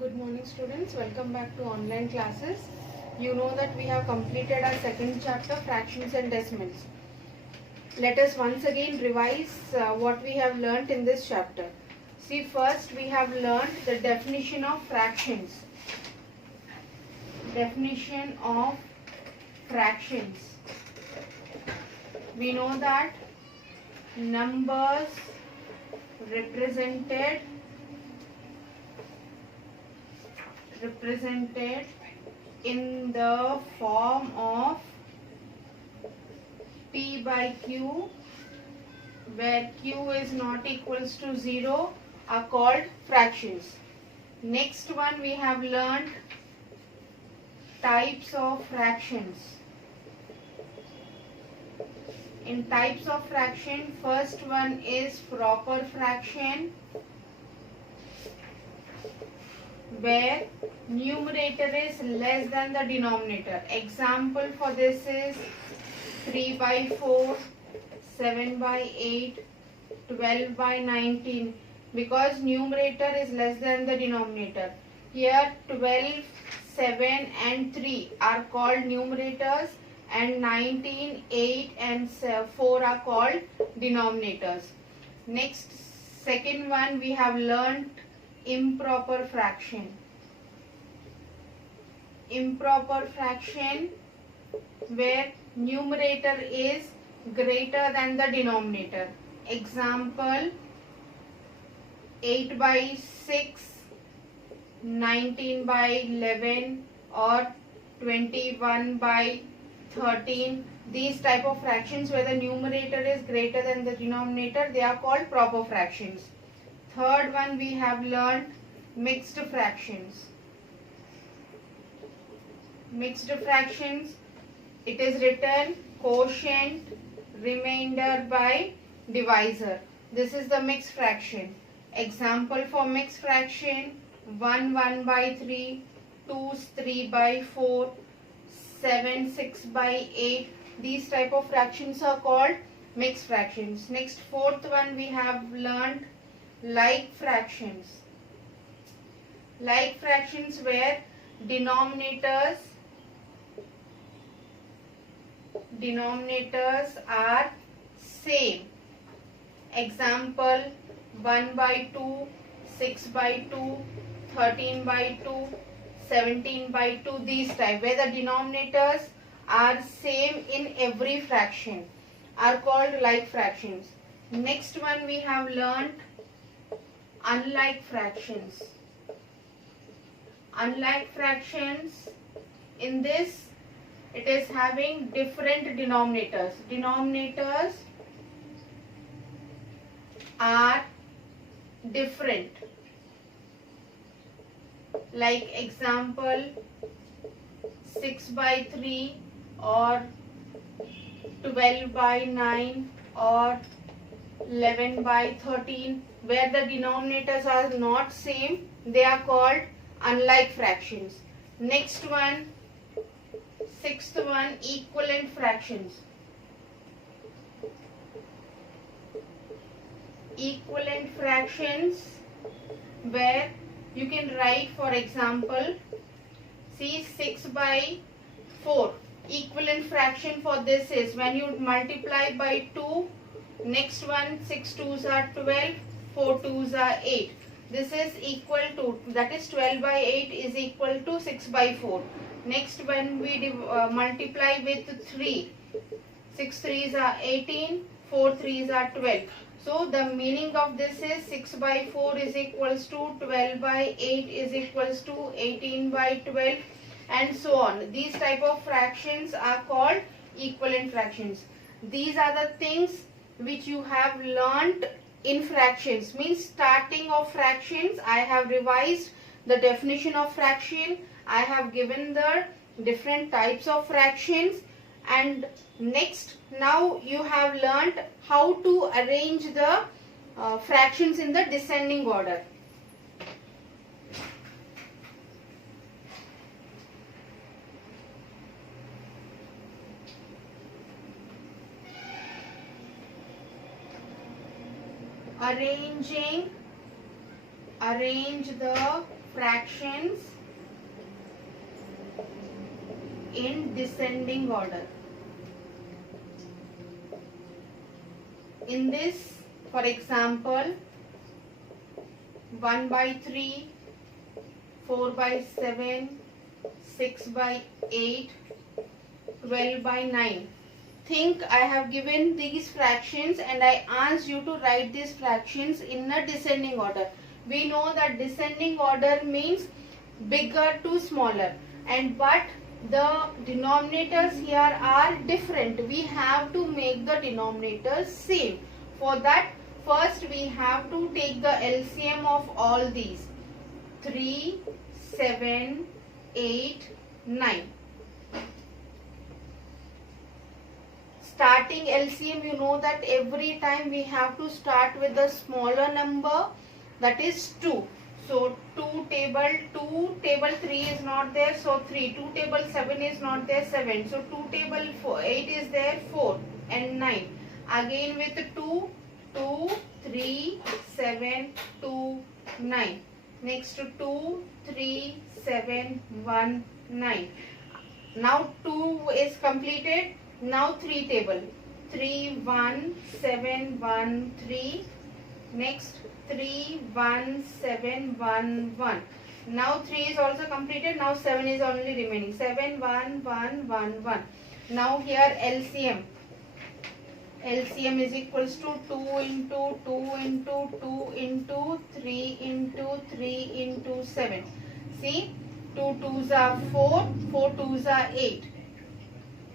Good morning students, welcome back to online classes. You know that we have completed our second chapter, fractions and decimals. Let us once again revise what we have learnt in this chapter. See, first we have learnt the definition of fractions. Definition of fractions. We know that numbers represented in the form of P by Q, where Q is not equals to 0, are called fractions. Next one, we have learned types of fractions. In types of fraction, first one is proper fraction, where numerator is less than the denominator. Example for this is 3 by 4, 7 by 8, 12 by 19, because numerator is less than the denominator. Here 12, 7 and 3 are called numerators, and 19, 8 and 4 are called denominators. Next, second one, we have learnt improper fraction. Improper fraction where numerator is greater than the denominator. Example 8 by 6, 19 by 11 or 21 by 13. These type of fractions where the numerator is greater than the denominator, they are called proper fractions. Third one, we have learned mixed fractions. Mixed fractions, it is written quotient remainder by divisor. This is the mixed fraction. Example for mixed fraction: 1 by 3, 2 3 by 4, 7 6 by 8. These type of fractions are called mixed fractions. Next, fourth one, we have learned like fractions. Like fractions where denominators are same. Example 1 by 2, 6 by 2, 13 by 2, 17 by 2. These type where the denominators are same in every fraction are called like fractions. Next one, we have learned unlike fractions. Unlike fractions, in this it is having different denominators. Denominators are different. Like example 6 by 3 or 12 by 9 or 11 by 13, where the denominators are not same, they are called unlike fractions. Next one, sixth one, equivalent fractions. Equivalent fractions where you can write, for example, see 6 by 4. Equivalent fraction for this is when you multiply by 2. Next one, 6 2s are 12, 4 2s are 8. This is equal to, that is 12 by 8 is equal to 6 by 4. Next, when we multiply with 3, 6 3s are 18, 4 3s are 12. So the meaning of this is 6 by 4 is equals to 12 by 8 is equals to 18 by 12, and so on. These type of fractions are called equivalent fractions. These are the things which you have learnt in fractions. Means starting of fractions, I have revised the definition of fraction. I have given the different types of fractions, and next, now you have learnt how to arrange the fractions in the descending order. Arrange the fractions in descending order. In this, for example, 1 by 3, 4 by 7, 6 by 8, 12 by 9. Think I have given these fractions and I asked you to write these fractions in a descending order. We know that descending order means bigger to smaller, and but the denominators here are different. We have to make the denominators same. For that, first we have to take the LCM of all these. 3, 7, 8, 9. Starting LCM, you know that every time we have to start with the smaller number, that is 2. So 2 table 3 is not there, so 3. 2 table 7 is not there, 7. So 2 table 8 is there, 4 and 9. Again with 2, 2, 3, 7, 2, 9. Next to 2, 3, 7, 1, 9. Now 2 is completed. Now 3 table. 3, 1, 7, 1, 3. Next 3, 1, 7, 1, 1. Now 3 is also completed. Now 7 is only remaining. 7, 1, 1, 1, 1. Now here LCM. LCM is equals to 2 into 2 into 2 into 3 into 3 into 7. See, 2 2s are 4, 4 2s are 8.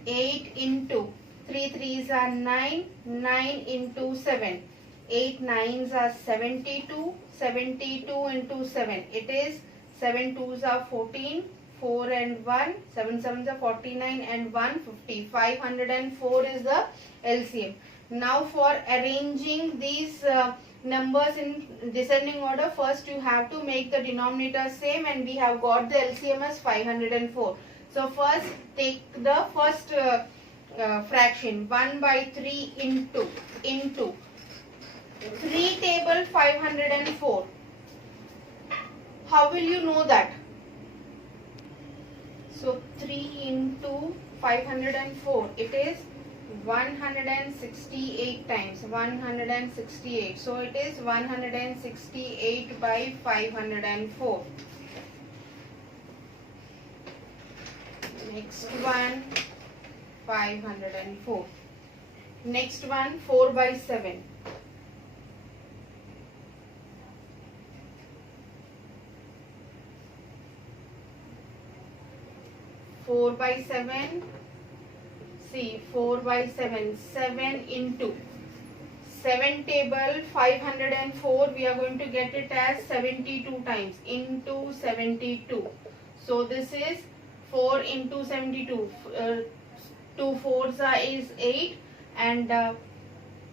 8 into 3 3s are 9, 9 into 7. 8 9s are 72, 72 into 7. It is 7 2s are 14, 4 and 1, 7 7s are 49 and 1 50. 504 is the LCM. Now for arranging these numbers in descending order, first you have to make the denominator same, and we have got the LCM as 504. So first take the first fraction, 1 by 3 into 3 table 504. How will you know that? So 3 into 504, it is 168 times 168. So it is 168 by 504. Next one, 504. Next one, 4 by 7. Four by 7. See, 4 by 7. 7 into 7 table 504. We are going to get it as 72 times into 72. So this is 4 into 72. 2 4s is 8 and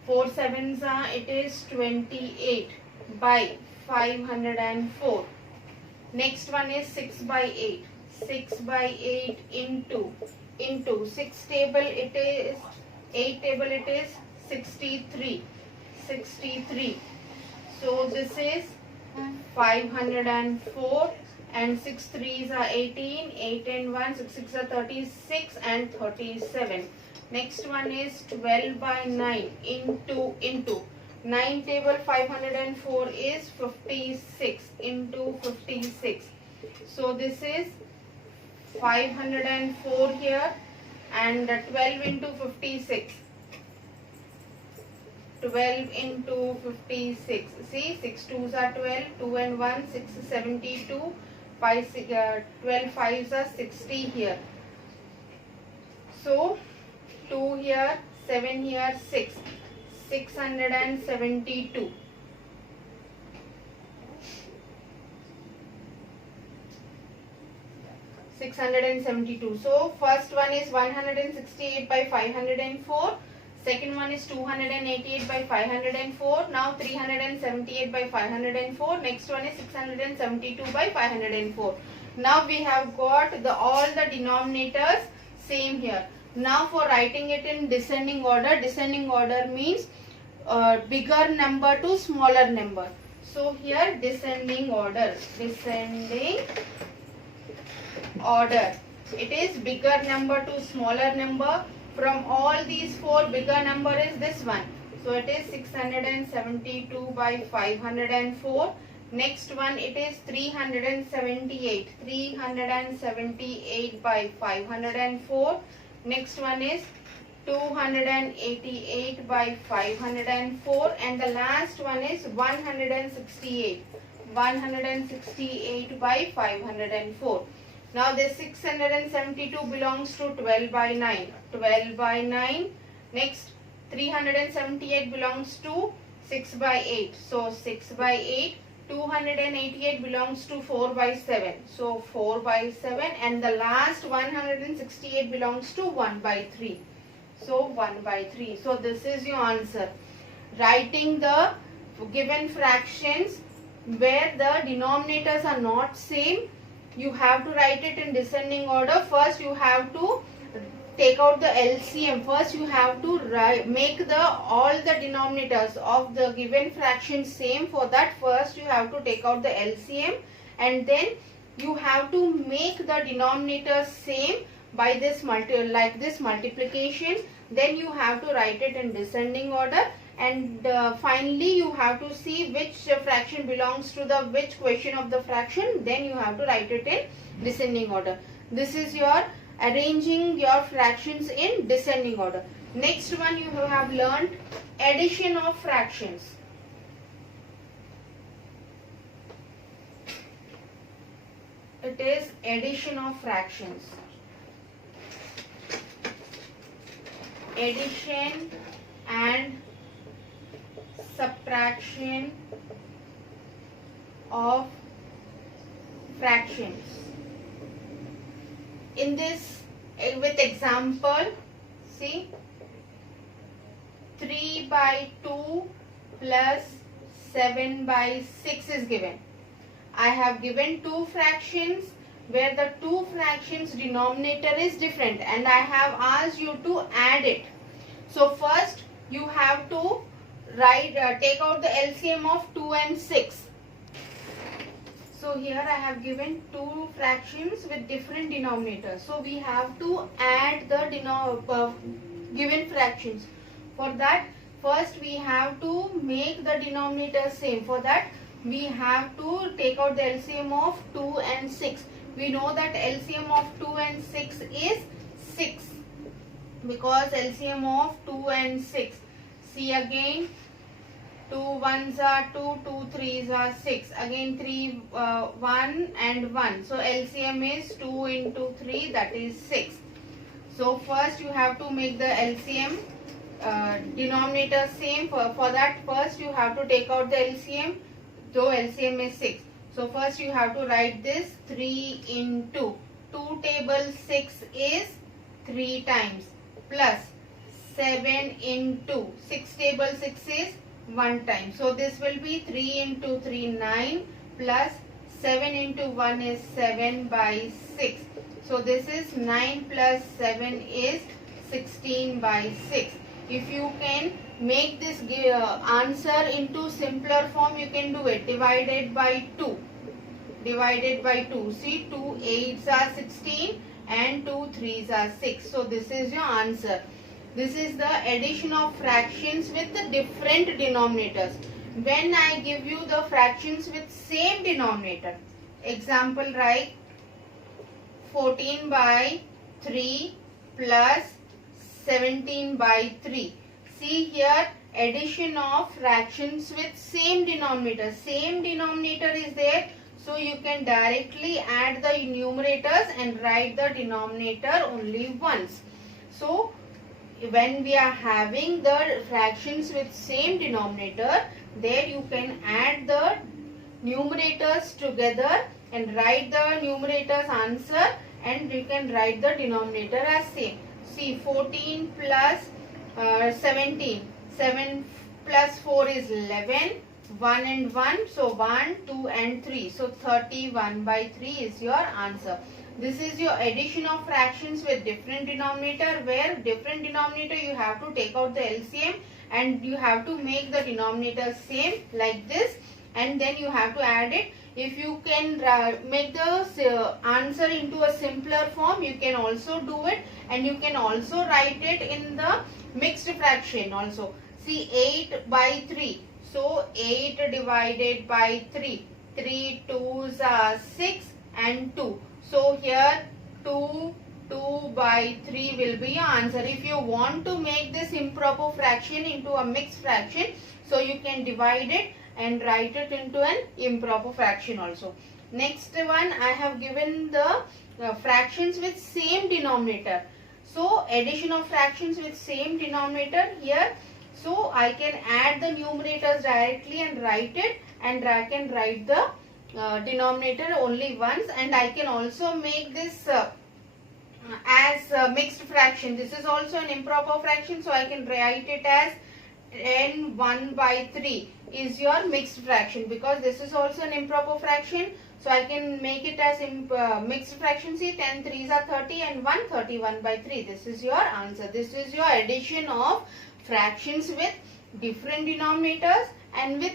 4 7s it is 28 by 504. Next one is 6 by 8. 6 by 8 into 6 table it is 8 table it is 63. So this is 504 and 6 3s are 18, 8 and 1, 6 6 are 36 and 37. Next one is 12 by 9 into 9 table 504 is 56 into 56. So this is 504 here and 12 into 56. 12 into 56. See, 6 2s are 12, 2 and 1, 6 72, 5 12 5s are 60 here. So 2 here, 7 here, 6. 672. So first one is 168 by 504. Second one is 288 by 504. Now 378 by 504. Next one is 672 by 504. Now we have got all the denominators same here. Now for writing it in descending order means bigger number to smaller number. So here descending order. It is bigger number to smaller number. From all these four, bigger number is this one. So it is 672 by 504. Next one, it is 378. 378 by 504. Next one is 288 by 504. And the last one is 168. 168 by 504. Now this 672 belongs to 12 by 9. 12 by 9. Next 378 belongs to 6 by 8. So 6 by 8. 288 belongs to 4 by 7. So 4 by 7. And the last 168 belongs to 1 by 3. So 1 by 3. So this is your answer. Writing the given fractions where the denominators are not same, you have to write it in descending order. First you have to take out the LCM. First you have to make all the denominators of the given fraction same. For that, first you have to take out the LCM, and then you have to make the denominators same by this multiplication. Then you have to write it in descending order, and finally you have to see which fraction belongs to the which question of the fraction. Then you have to write it in descending order. This is your arranging your fractions in descending order. Next one, you have learned addition of fractions. It is addition of fractions. Addition and subtraction of fractions. In this, with example, see, 3 by 2 plus 7 by 6 is given. I have given two fractions where the two fractions denominator is different, and I have asked you to add it. So first you have to take out the LCM of 2 and 6. So here I have given two fractions with different denominators. So we have to add the given fractions. For that, first we have to make the denominator same. For that, we have to take out the LCM of 2 and 6. We know that LCM of 2 and 6 is 6, because LCM of 2 and 6. See again, 2 1s are 2, 2 3s are 6. Again 3, 1 and 1. So LCM is 2 into 3, that is 6. So first you have to make the LCM denominator same. For that, first you have to take out the LCM, though LCM is 6. So first you have to write this 3 into 2 table 6 is 3 times, plus 7 into 6 table 6 is 1 time. So this will be 3 into 3 9, plus 7 into 1 is 7 by 6. So this is 9 plus 7 is 16 by 6. If you can make this answer into simpler form, you can do it. Divided by 2. Divided by 2. See, 2 8s are 16 and 2 3s are 6. So this is your answer. This is the addition of fractions with the different denominators. When I give you the fractions with same denominator, example, write 14 by 3 plus 17 by 3. See here, addition of fractions with same denominator. Same denominator is there, so you can directly add the numerators and write the denominator only once. So when we are having the fractions with same denominator, there you can add the numerators together and write the numerators answer, and you can write the denominator as same. See, 14 plus 17. 7 plus 4 is 11. 1 and 1. So 1, 2 and 3. So 31 by 3 is your answer. This is your addition of fractions with different denominator, where different denominator you have to take out the LCM and you have to make the denominator same like this. and then you have to add it. If you can make the answer into a simpler form, you can also do it, and you can also write it in the mixed fraction also. See, 8 by 3. So 8 divided by 3. 3 2s are 6 and 2. So here 2 by 3 will be your answer. If you want to make this improper fraction into a mixed fraction, so you can divide it and write it into an improper fraction also. Next one, I have given the fractions with same denominator. So addition of fractions with same denominator here. So I can add the numerators directly and write it, and I can write the denominator only once, and I can also make this as mixed fraction. This is also an improper fraction, so I can write it as 10 1 by 3 is your mixed fraction, because this is also an improper fraction. So I can make it as mixed fraction. See, 10 3s are 30 and 1 31 by 3. This is your answer. This is your addition of fractions with different denominators and with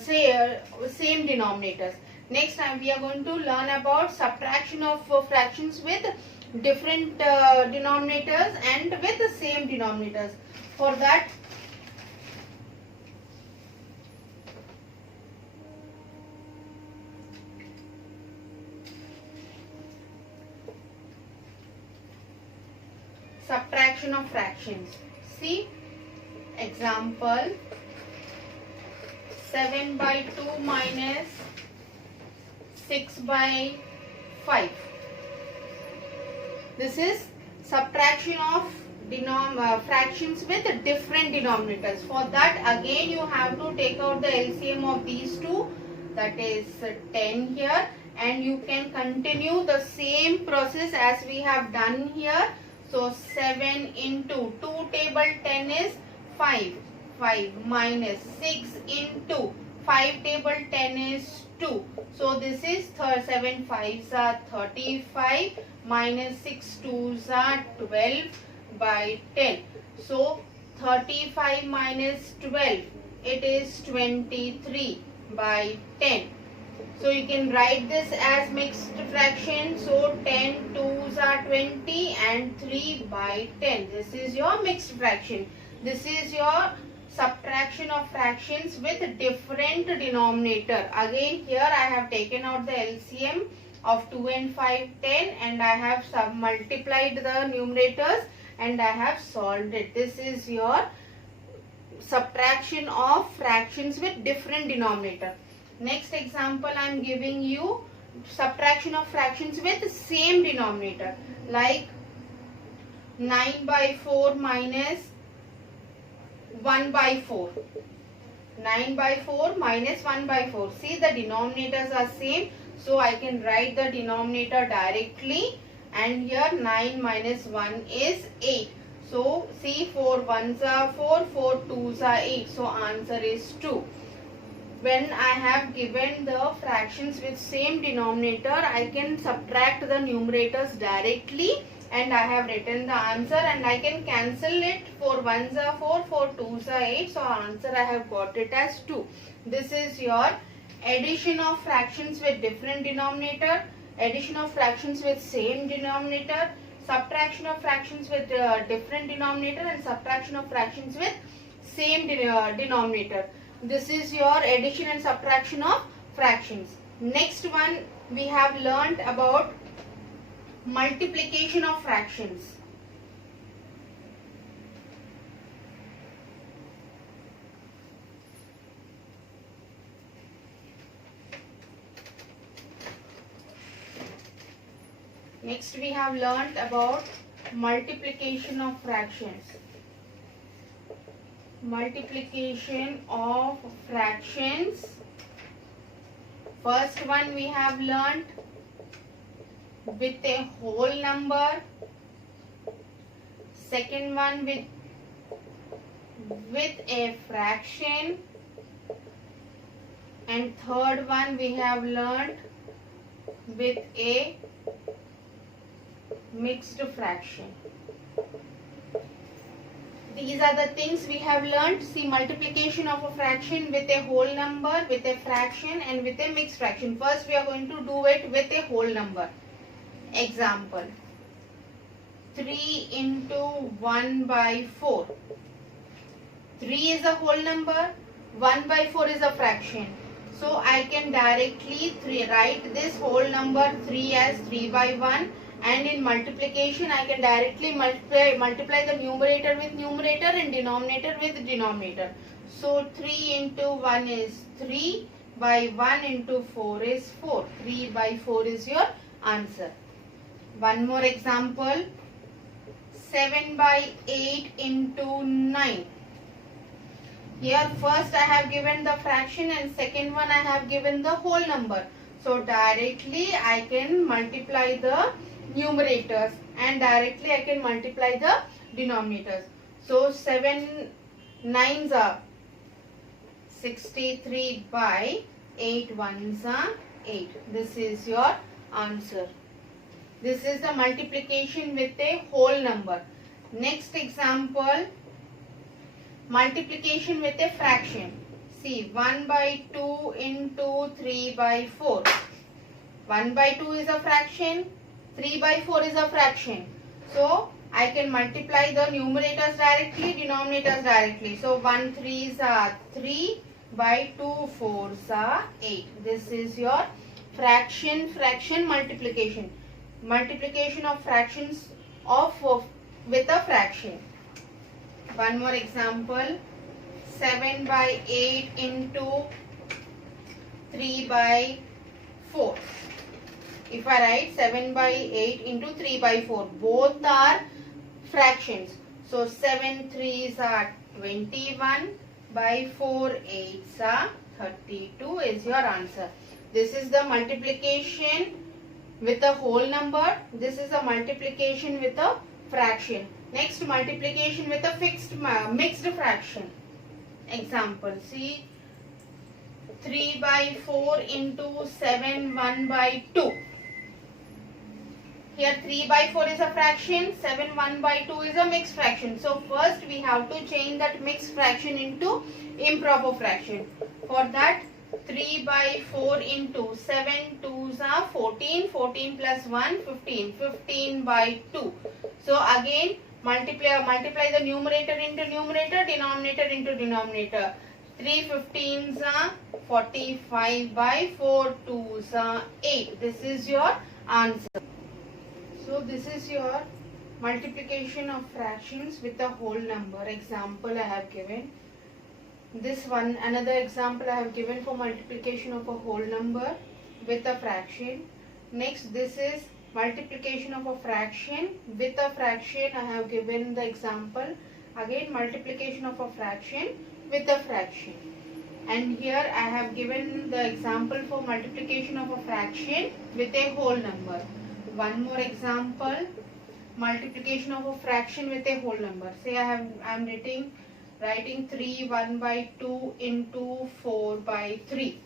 same denominators. Next time we are going to learn about subtraction of fractions with different denominators and with the same denominators. For that, subtraction of fractions. See, example, 7 by 2 minus 6 by 5. This is subtraction of fractions with different denominators. For that, again you have to take out the LCM of these two, that is 10 here, and you can continue the same process as we have done here. So 7 into 2 table 10 is 5. 5 minus 6 into 5 table 10 is 2. So this is 7 5s are 35 minus 6 2s are 12 by 10. So 35 minus 12, it is 23 by 10. So you can write this as mixed fraction. So 10 2s are 20 and 3 by 10. This is your mixed fraction. This is your subtraction of fractions with different denominator. Again here I have taken out the LCM of 2 and 5 10, and I have multiplied the numerators and I have solved it. This is your subtraction of fractions with different denominator. Next example I am giving you subtraction of fractions with same denominator, like 9 by 4 minus 1 by 4. 9 by 4 minus 1 by 4. See, the denominators are same, so I can write the denominator directly, and here 9 minus 1 is 8. So see, 4 1s are 4, 4 2s are 8. So answer is 2. When I have given the fractions with same denominator, I can subtract the numerators directly, and I have written the answer, and I can cancel it. 4 1s are 4, 4 2s are 8. So answer I have got it as 2. This is your addition of fractions with different denominator, addition of fractions with same denominator, subtraction of fractions with different denominator, and subtraction of fractions with same denominator. This is your addition and subtraction of fractions. Next one, we have learnt about multiplication of fractions. Next we have learnt about multiplication of fractions. Multiplication of fractions. First one we have learnt with a whole number. Second one with a fraction. And third one we have learnt with a mixed fraction. these are the things we have learnt. See, multiplication of a fraction with a whole number, with a fraction and with a mixed fraction. First we are going to do it with a whole number. Example, 3 into 1 by 4. 3 is a whole number, 1 by 4 is a fraction. So I can directly write this whole number 3 as 3 by 1, and in multiplication I can directly multiply the numerator with numerator and denominator with denominator. So 3 into 1 is 3, by 1 into 4 is 4. 3 by 4 is your answer. One more example, 7 by 8 into 9. Here first I have given the fraction and second one I have given the whole number. So directly I can multiply the numerators and directly I can multiply the denominators. So 7 9s are 63 by 8 1s are 8. This is your answer. This is the multiplication with a whole number. Next example, multiplication with a fraction. See, 1 by 2 into 3 by 4. 1 by 2 is a fraction, 3 by 4 is a fraction. So, I can multiply the numerators directly, denominators directly. So, 1 3s are 3, by 2 4s are 8. This is your fraction multiplication. Multiplication of fractions with a fraction. One more example, 7 by 8 into 3 by 4. If I write 7 by 8 into 3 by 4, both are fractions. So 7 3s are 21, by 4 8s are 32 is your answer. This is the multiplication with a whole number. This is a multiplication with a fraction. Next, multiplication with a mixed fraction. Example, see, 3 by 4 into 7 1 by 2. Here 3 by 4 is a fraction, 7 1 by 2 is a mixed fraction. So first we have to change that mixed fraction into improper fraction. For that, 3 by 4 into 7 2s are 14, 14 plus 1 15, 15 by 2. So again multiply the numerator into numerator, denominator into denominator. 3 15s are 45, by 4 2s are 8. This is your answer. So this is your multiplication of fractions with a whole number. Example I have given. This one, another example I have given for multiplication of a whole number with a fraction. Next, this is multiplication of a fraction with a fraction. I have given the example. Again, multiplication of a fraction with a fraction. And here I have given the example for multiplication of a fraction with a whole number. One more example, multiplication of a fraction with a whole number. Say I am writing 3 1 by 2 into 4 by 3.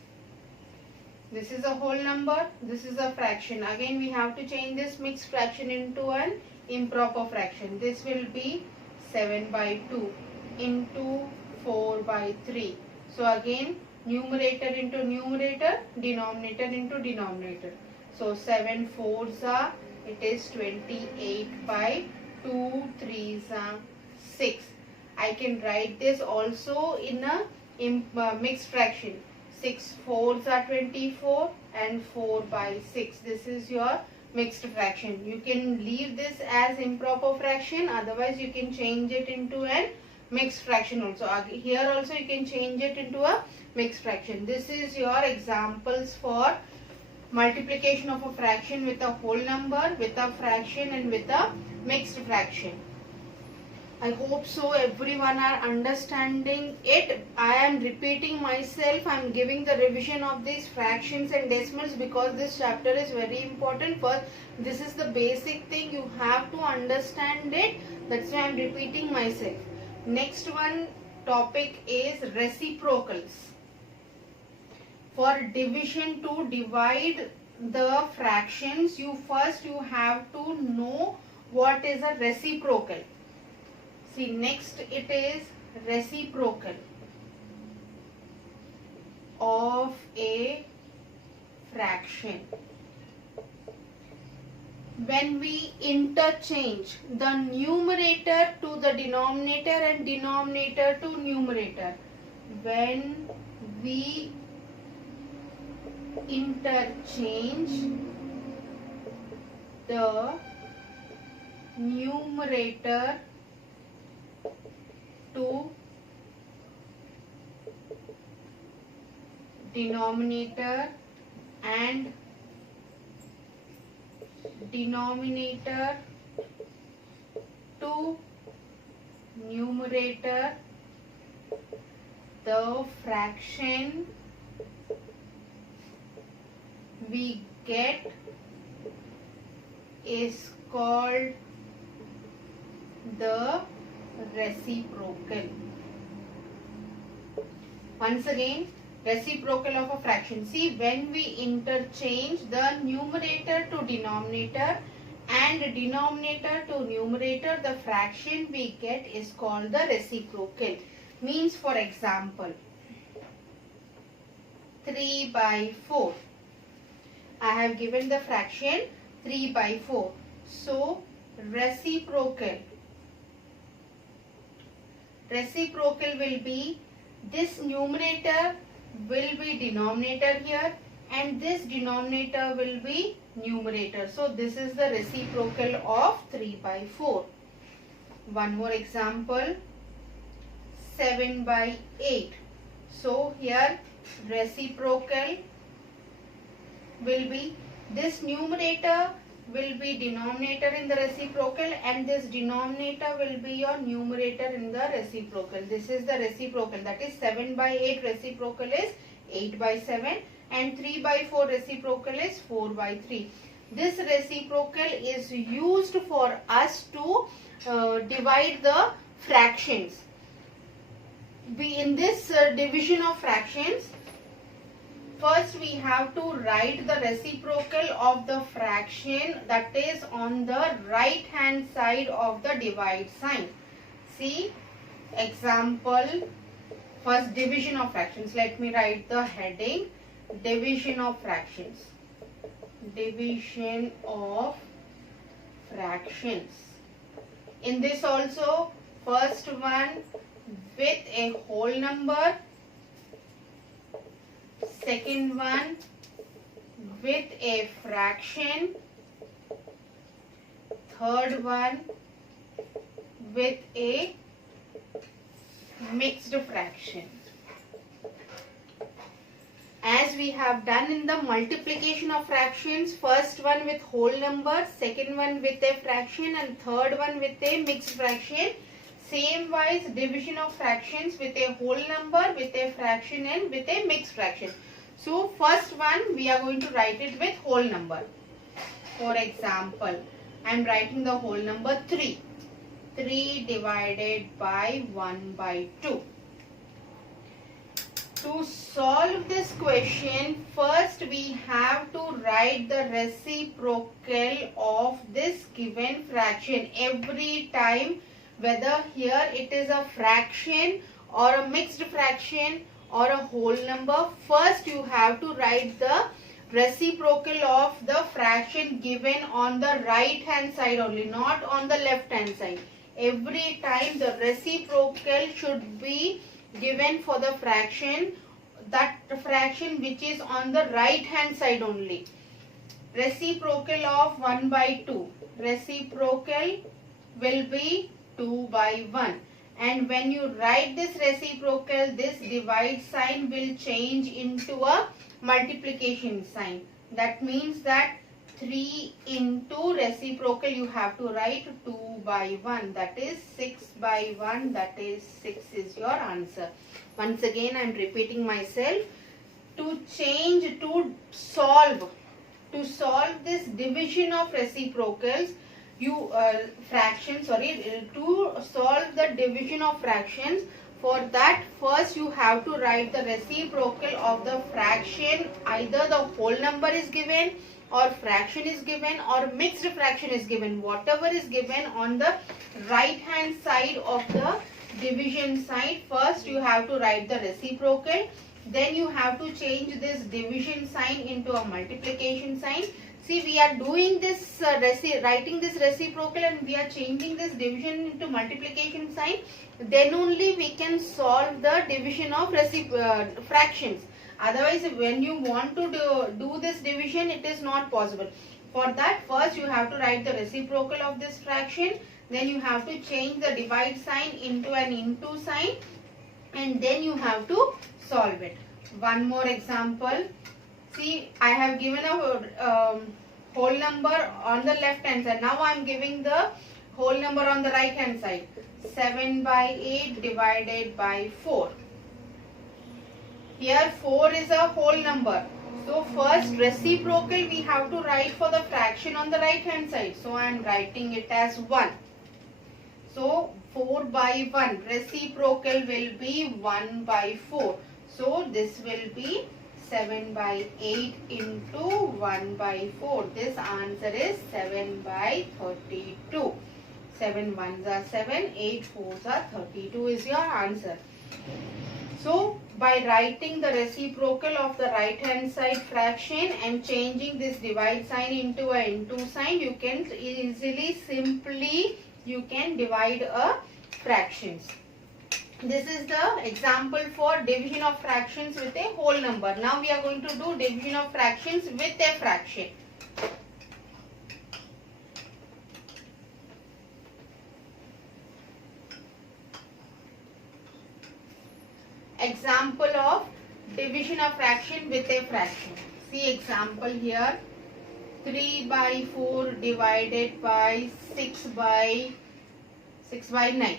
This is a whole number, this is a fraction. Again we have to change this mixed fraction into an improper fraction. This will be 7 by 2 into 4 by 3. So again numerator into numerator, denominator into denominator. So 7 4s are, it is 28 by 2 3s are 6. I can write this also in a mixed fraction. 6 4s are 24 and 4 by 6. This is your mixed fraction. You can leave this as improper fraction, otherwise you can change it into a mixed fraction also. Here also you can change it into a mixed fraction. This is your examples for multiplication of a fraction with a whole number, with a fraction and with a mixed fraction. I hope so everyone are understanding it. I am repeating myself. I am giving the revision of these fractions and decimals because this chapter is very important. First, this is the basic thing. You have to understand it. That's why I am repeating myself. Next one topic is reciprocals. For division, to divide the fractions, you have to know what is a reciprocal. See, next it is reciprocal of a fraction. When we interchange the numerator to the denominator and denominator to numerator, when we interchange the numerator to denominator and denominator to numerator, the fraction we get is called the reciprocal. Once again, reciprocal of a fraction. See, when we interchange the numerator to denominator and denominator to numerator, the fraction we get is called the reciprocal. Means, for example, 3 by 4. I have given the fraction 3 by 4. So, reciprocal will be, this numerator will be denominator here and this denominator will be numerator. So, this is the reciprocal of 3 by 4. One more example, 7 by 8. So, here reciprocal will be, this numerator will be denominator in the reciprocal and this denominator will be your numerator in the reciprocal. This is the reciprocal, that is 7 by 8 reciprocal is 8 by 7 and 3 by 4 reciprocal is 4 by 3. This reciprocal is used for us to divide the fractions. In this division of fractions, first we have to write the reciprocal of the fraction that is on the right hand side of the divide sign. See, example, first division of fractions. Let me write the heading, division of fractions. Division of fractions. In this also, first one with a whole number, second one with a fraction, third one with a mixed fraction. As we have done in the multiplication of fractions, first one with whole number, second one with a fraction and third one with a mixed fraction. Same wise, division of fractions with a whole number, with a fraction and with a mixed fraction. So, first one we are going to write it with whole number. For example, I am writing the whole number 3. 3 divided by 1 by 2. To solve this question, first we have to write the reciprocal of this given fraction every time, whether here it is a fraction or a mixed fraction or a whole number. First you have to write the reciprocal of the fraction given on the right hand side only, not on the left hand side. Every time the reciprocal should be given for the fraction, that fraction which is on the right hand side only. Reciprocal of 1 by 2. Reciprocal will be 2 by 1. And when you write this reciprocal, this divide sign will change into a multiplication sign. That means that 3 into reciprocal you have to write 2 by 1, that is 6 by 1, that is 6 is your answer. Once again I am repeating myself. To solve this division of reciprocals, to solve the division of fractions, for that first you have to write the reciprocal of the fraction, either the whole number is given or fraction is given or mixed fraction is given, whatever is given on the right hand side of the division side, first you have to write the reciprocal, then you have to change this division sign into a multiplication sign. See, we are doing this writing this reciprocal and we are changing this division into multiplication sign, then only we can solve the division of fractions. Otherwise, when you want to do this division, it is not possible. For that, first you have to write the reciprocal of this fraction, then you have to change the divide sign into an into sign, and then you have to solve it. One more example. See, I have given a whole number on the left hand side. Now I am giving the whole number on the right hand side. 7 by 8 divided by 4. Here 4 is a whole number. So first reciprocal we have to write for the fraction on the right hand side. So I am writing it as 1. So 4 by 1. Reciprocal will be 1 by 4. So this will be 7 by 8 into 1 by 4. This answer is 7 by 32. 7 ones are 7, 8 fours are 32 is your answer. So by writing the reciprocal of the right hand side fraction and changing this divide sign into a into sign, you can simply divide a fractions. This is the example for division of fractions with a whole number. Now we are going to do division of fractions with a fraction. Example of division of fraction with a fraction. See example here. 3 by 4 divided by 6 by 9.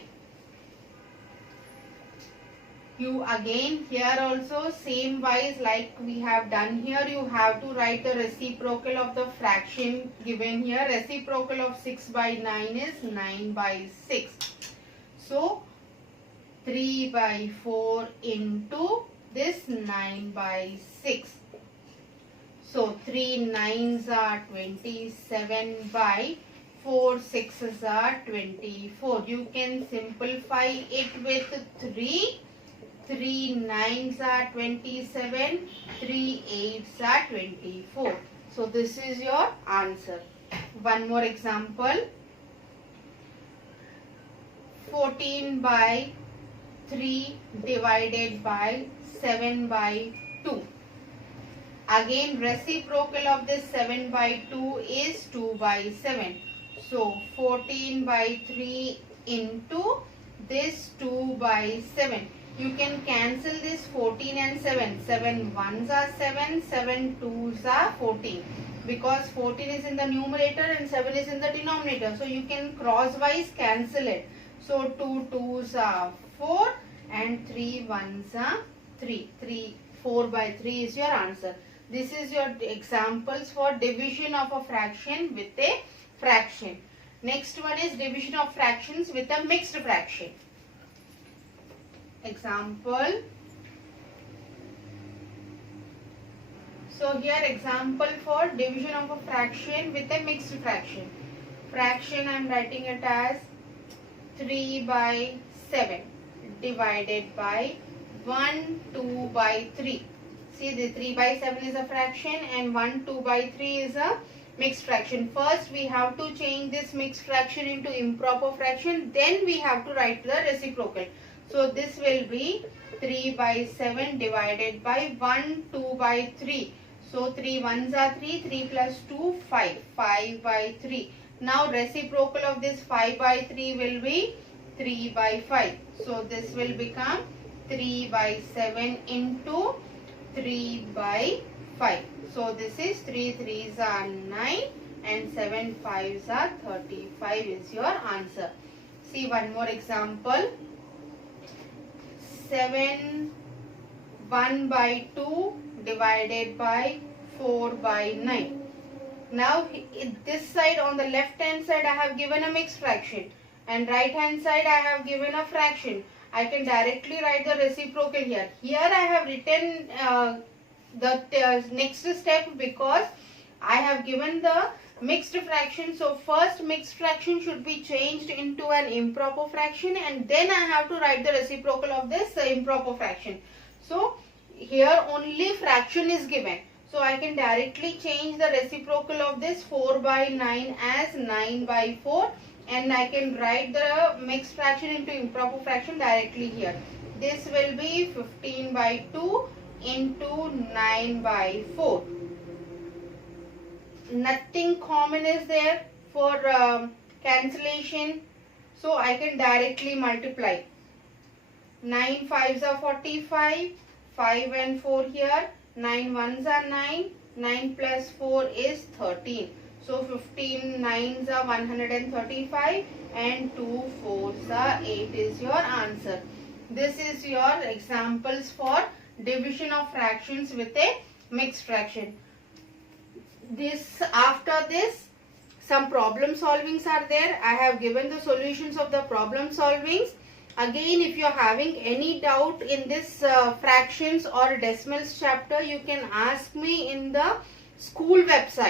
You again here also same wise like we have done here, you have to write the reciprocal of the fraction given here. Reciprocal of 6 by 9 is 9 by 6. So 3 by 4 into this 9 by 6. So 3 9s are 27 by 4 6s are 24. You can simplify it with 3. 3 9s are 27, 3 8s are 24. So this is your answer. One more example. 14 by 3 divided by 7 by 2. Again reciprocal of this 7 by 2 is 2 by 7. So 14 by 3 into this 2 by 7. You can cancel this 14 and 7. 7 ones are 7, 7 twos are 14. Because 14 is in the numerator and 7 is in the denominator. So you can crosswise cancel it. So 2 twos are 4 and 3 ones are 3. 4 by 3 is your answer. This is your examples for division of a fraction with a fraction. Next one is division of fractions with a mixed fraction. Example. So here example for division of a fraction with a mixed fraction. Fraction I am writing it as 3 by 7 divided by 1 2 by 3. See, the 3 by 7 is a fraction and 1 2 by 3 is a mixed fraction. First we have to change this mixed fraction into improper fraction, then we have to write the reciprocal. So this will be 3 by 7 divided by 1 2 by 3. So 3 ones are 3, 3 plus 2 5, 5 by 3. Now reciprocal of this 5 by 3 will be 3 by 5. So this will become 3 by 7 into 3 by 5. So this is 3 3s are 9 and 7 5s are 35 is your answer. See one more example. 7 1 by 2 divided by 4 by 9. Now this side on the left hand side I have given a mixed fraction and right hand side I have given a fraction. I can directly write the reciprocal here. Here I have written the next step because I have given the mixed fraction. So first mixed fraction should be changed into an improper fraction, and then I have to write the reciprocal of this improper fraction. So here only fraction is given. So I can directly change the reciprocal of this 4 by 9 as 9 by 4, and I can write the mixed fraction into improper fraction directly here. This will be 15 by 2 into 9 by 4. Nothing common is there for cancellation, so I can directly multiply. 9 5s are 45, 5 and 4 here, 9 1s are 9, 9 plus 4 is 13. So 15 9s are 135 and 2 4s are 8 is your answer. This is your examples for division of fractions with a mixed fraction. After this, some problem solvings are there. I have given the solutions of the problem solvings. Again, if you are having any doubt in this fractions or decimals chapter, you can ask me in the school website.